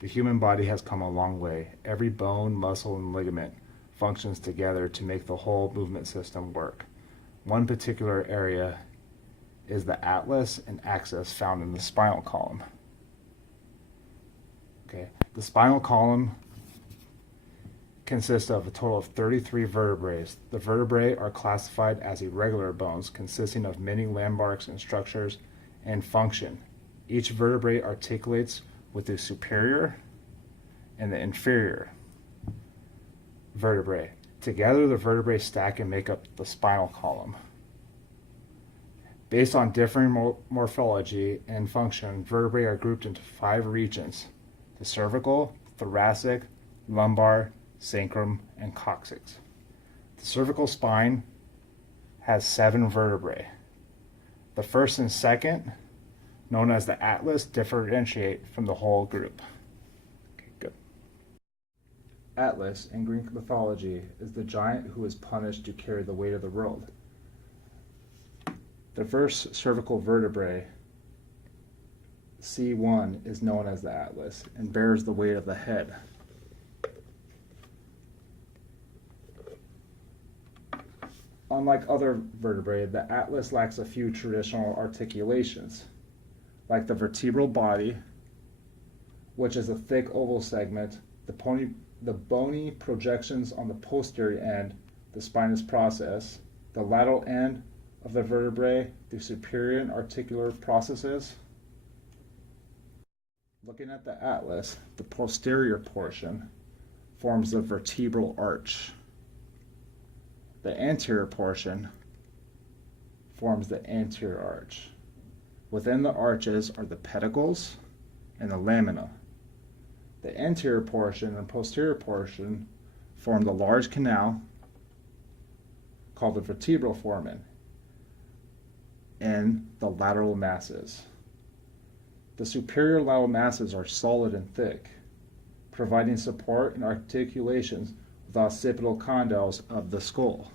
The human body has come a long way. Every bone, muscle, and ligament functions together to make the whole movement system work. One particular area is the atlas and axis found in the spinal column. Okay, the spinal column consists of a total of 33 vertebrae. The vertebrae are classified as irregular bones consisting of many landmarks and structures and function. Each vertebrae articulates with the superior and the inferior vertebrae. Together, the vertebrae stack and make up the spinal column. Based on differing morphology and function, vertebrae are grouped into 5 regions: the cervical, thoracic, lumbar, sacrum, and coccyx. The cervical spine has 7 vertebrae. The first and second, known as the atlas, differentiate from the whole group. Okay, good. Atlas, in Greek mythology, is the giant who is punished to carry the weight of the world. The first cervical vertebrae, C1, is known as the atlas and bears the weight of the head. Unlike other vertebrae, the atlas lacks a few traditional articulations, like the vertebral body, which is a thick oval segment, the bony projections on the posterior end, the spinous process, the lateral end of the vertebrae, the superior and articular processes. Looking at the atlas, the posterior portion forms the vertebral arch. The anterior portion forms the anterior arch. Within the arches are the pedicles and the lamina. The anterior portion and posterior portion form the large canal called the vertebral foramen and the lateral masses. The superior lateral masses are solid and thick, providing support and articulations with the occipital condyles of the skull.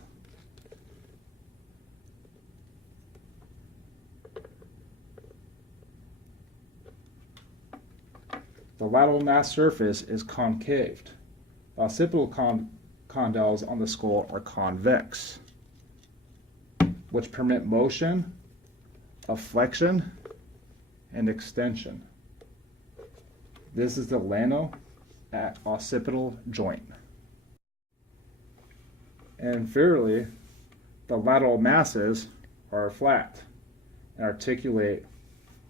The lateral mass surface is concaved. The occipital condyles on the skull are convex, which permit motion of flexion and extension. This is the lano-occipital joint. Inferiorly, the lateral masses are flat and articulate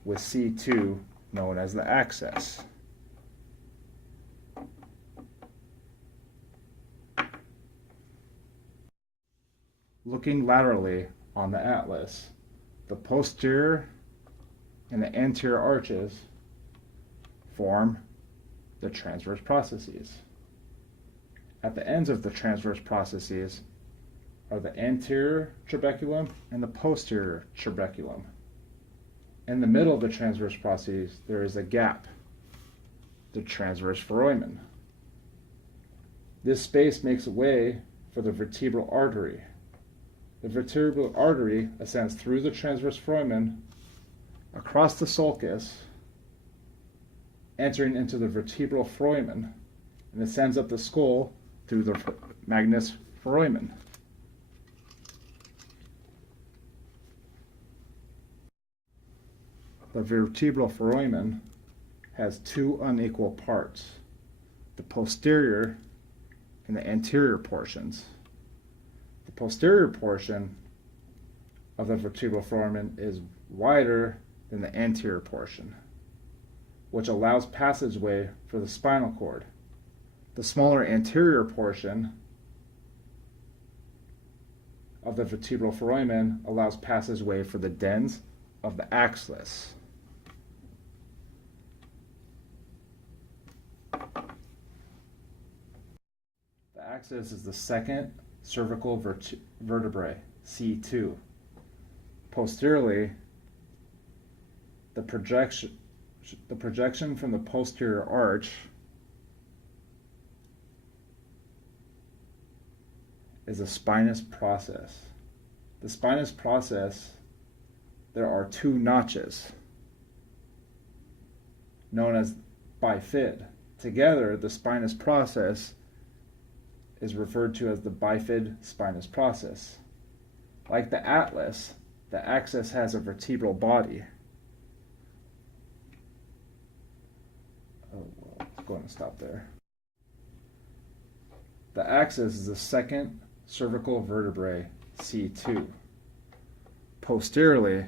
with C2, known as the axis. Looking laterally on the atlas, the posterior and the anterior arches form the transverse processes. At the ends of the transverse processes are the anterior trabeculum and the posterior trabeculum. In the middle of the transverse processes, there is a gap, the transverse foramen. This space makes way for the vertebral artery. The vertebral artery ascends through the transverse foramen, across the sulcus, entering into the vertebral foramen, and ascends up the skull through the magnus foramen. The vertebral foramen has 2 unequal parts, the posterior and the anterior portions. The posterior portion of the vertebral foramen is wider than the anterior portion, which allows passageway for the spinal cord. The smaller anterior portion of the vertebral foramen allows passageway for the dens of the axis. The axis is the second cervical vertebrae, C2. Posteriorly, the projection from the posterior arch is a spinous process. The spinous process, there are 2 notches known as bifid. Together, the spinous process is referred to as the bifid spinous process. Like the atlas, the axis has a vertebral body. Let's go ahead and stop there. The axis is the second cervical vertebrae, C2. Posteriorly,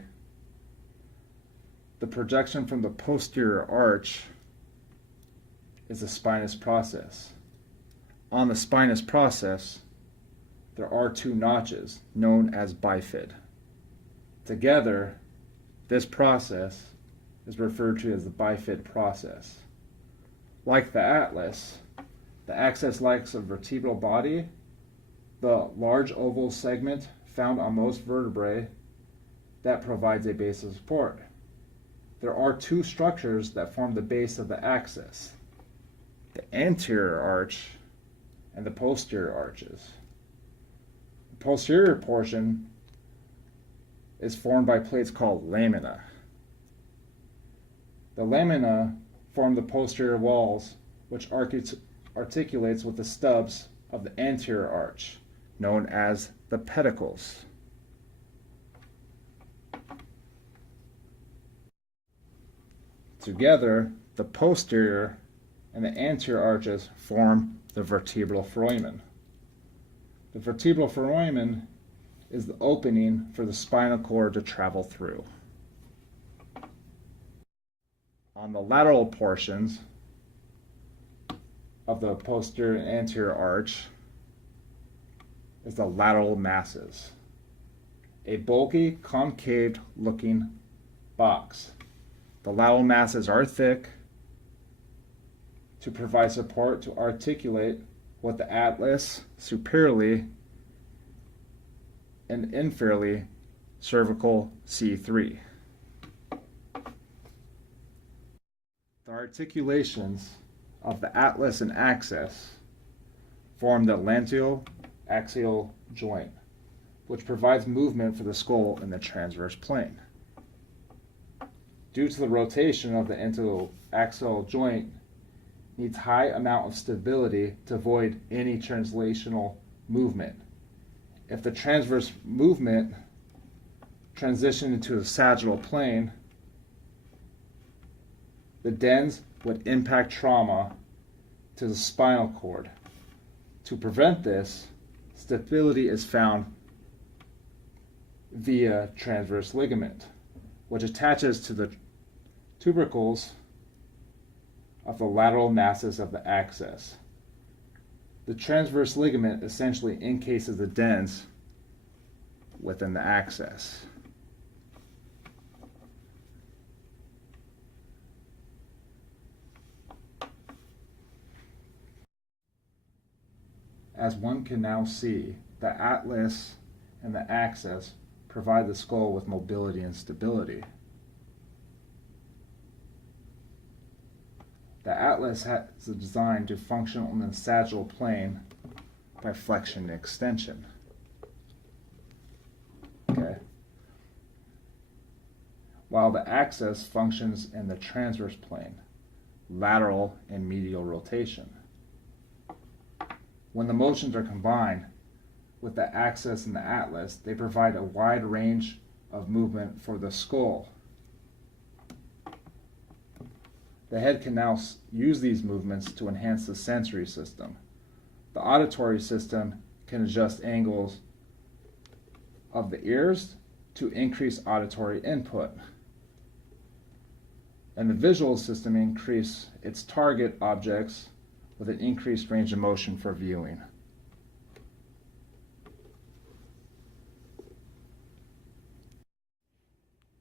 the projection from the posterior arch is the spinous process. On the spinous process, there are two notches known as bifid. Together, this process is referred to as the bifid process. Like the atlas, the axis lacks a vertebral body. The large oval segment found on most vertebrae that provides a base of support. There are two structures that form the base of the axis: the anterior arch and the posterior arches. The posterior portion is formed by plates called lamina. The lamina form the posterior walls, which articulates with the stubs of the anterior arch, known as the pedicles. Together, the posterior and the anterior arches form the vertebral foramen. The vertebral foramen is the opening for the spinal cord to travel through. On the lateral portions of the posterior and anterior arch is the lateral masses, a bulky, concave-looking box. The lateral masses are thick to provide support to articulate with the atlas superiorly and inferiorly cervical C3. The articulations of the atlas and axis form the atlantoaxial joint, which provides movement for the skull in the transverse plane. Due to the rotation of the atlantoaxial joint, needs high amount of stability to avoid any translational movement. If the transverse movement transitioned into the sagittal plane, the dens would impact trauma to the spinal cord. To prevent this, stability is found via transverse ligament, which attaches to the tubercles of the lateral masses of the axis. The transverse ligament essentially encases the dens within the axis. As one can now see, the atlas and the axis provide the skull with mobility and stability. The atlas has a design to function on the sagittal plane by flexion and extension. Okay. While the axis functions in the transverse plane, lateral and medial rotation. When the motions are combined with the axis and the atlas, they provide a wide range of movement for the skull. The head can now use these movements to enhance the sensory system. The auditory system can adjust angles of the ears to increase auditory input. And the visual system increases its target objects with an increased range of motion for viewing.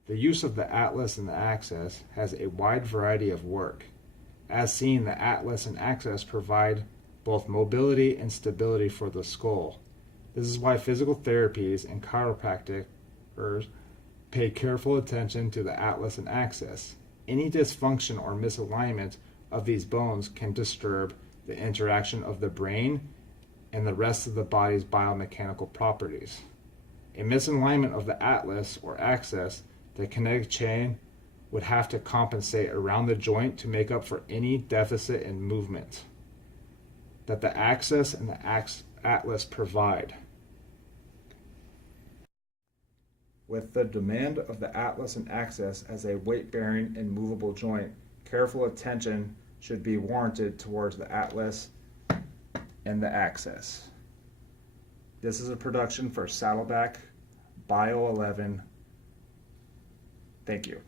The use of the atlas and the axis has a wide variety of work. As seen, the atlas and axis provide both mobility and stability for the skull. This is why physical therapies and chiropractors pay careful attention to the atlas and axis. Any dysfunction or misalignment of these bones can disturb the interaction of the brain and the rest of the body's biomechanical properties. A misalignment of the atlas or axis, the kinetic chain, would have to compensate around the joint to make up for any deficit in movement that the axis and the atlas provide. With the demand of the atlas and axis as a weight-bearing and movable joint, careful attention should be warranted towards the atlas and the axis. This is a production for Saddleback Bio 11. Thank you.